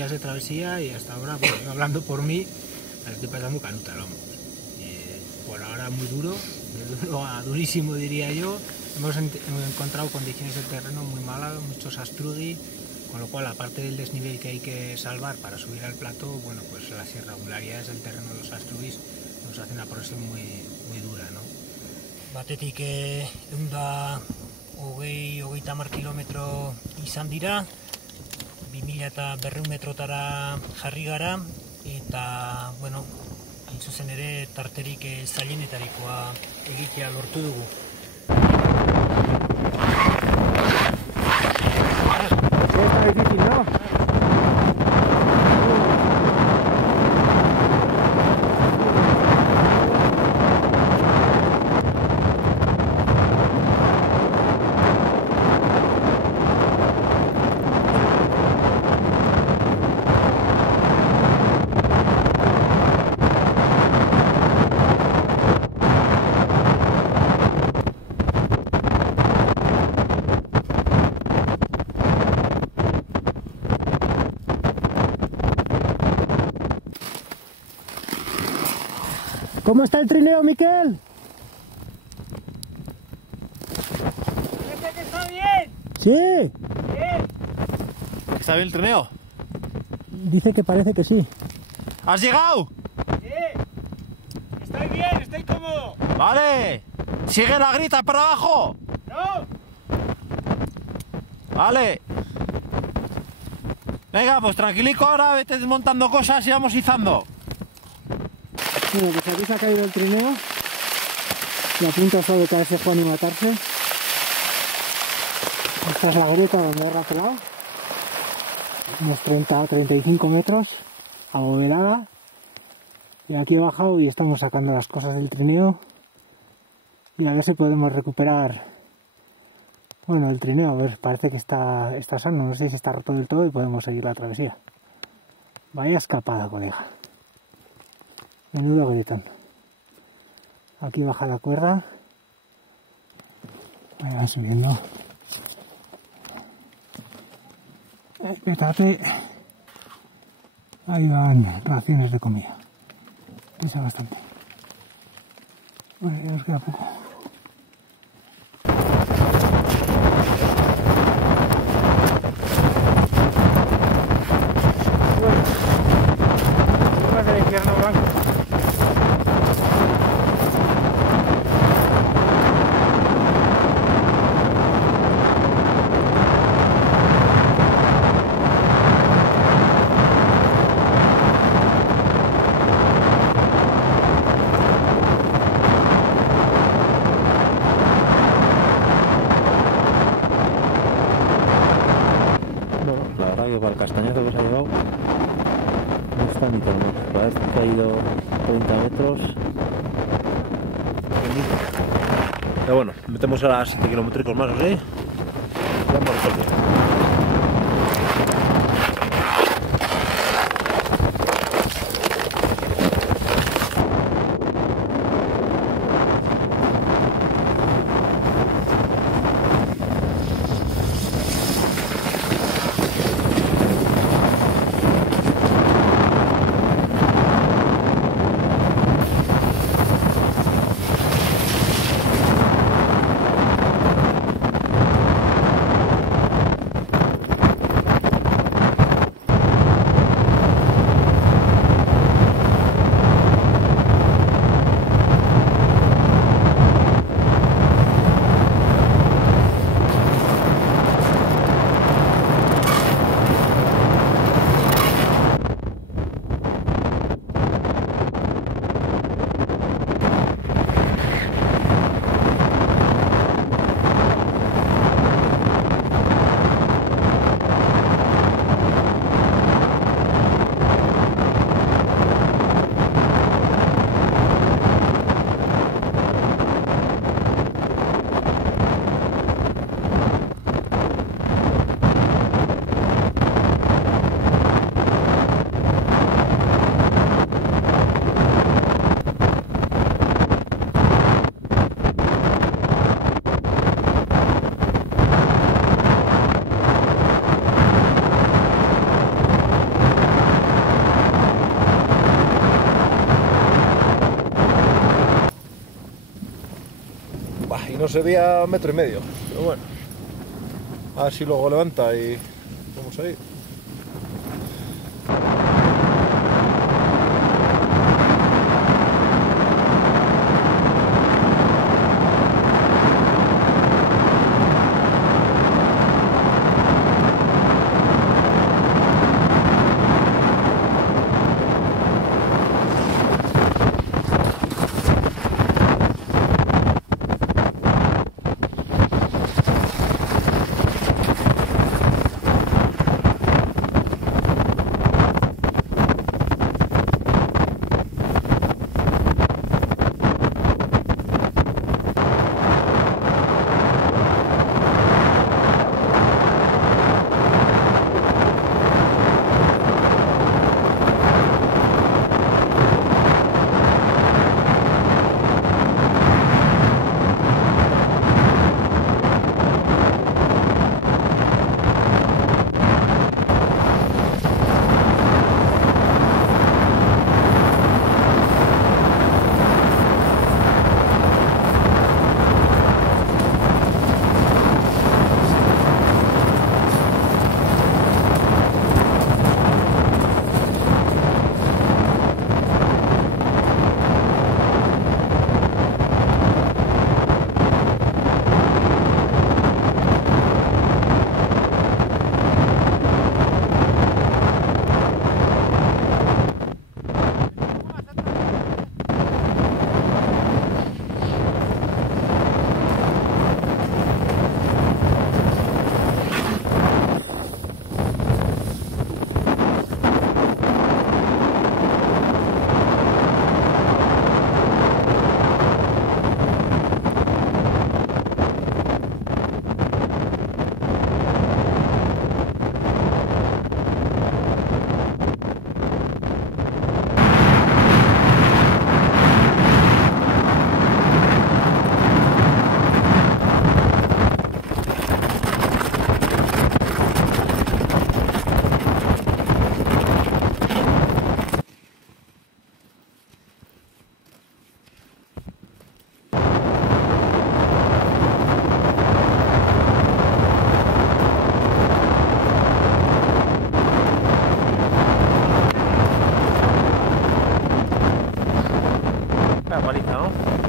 días de travesía y hasta ahora, bueno, yo hablando por mí, la estoy pasando canuta, vamos. Por ahora muy duro, durísimo diría yo. Hemos encontrado condiciones de terreno muy malas, muchos astrugui, con lo cual aparte del desnivel que hay que salvar para subir al plató, bueno, pues las irregularidades del terreno de los astrugis nos hacen una progresión muy dura, ¿no? Batetik 120-130 kilometro izan dira, 2200 metrotara jarri gara, eta, bueno, hain zuzen ere tarterik zailenetarikoa egitea lortu dugu. Está difícil, ¿no? ¿Cómo está el trineo, Miquel? Parece que está bien. Sí. Bien. ¿Está bien el trineo? Dice que parece que sí. ¿Has llegado? Sí. Estoy bien, estoy cómodo. Vale. ¿Sigue la grita para abajo? No. Vale. Venga, pues tranquilico ahora, vete desmontando cosas y vamos izando. Bueno, pues aquí se ha caído el trineo y a punto de caerse Juan y matarse. Esta es la grieta donde he rapeado, unos 30 o 35 metros, abovedada, y aquí he bajado y estamos sacando las cosas del trineo y a ver si podemos recuperar, bueno, el trineo. A ver, parece que está sano, no sé si está roto del todo y podemos seguir la travesía. Vaya escapada, colega. Menudo gritón. Aquí baja la cuerda. Ahí va subiendo. El petate. Ahí van raciones de comida. Pesa bastante. Bueno, ya nos queda poco. Bueno, seguimos del infierno blanco. La verdad que para el castañazo que se ha llevado no está ni tan mal. Para este que ha ido 30 metros. Pero bueno, metemos ahora 7 kilométricos más, ¿sí? Vamos a resolver. Y no se veía 1,5 metros, pero bueno, a ver si luego levanta y vamos a ir. Paliza, ¿no?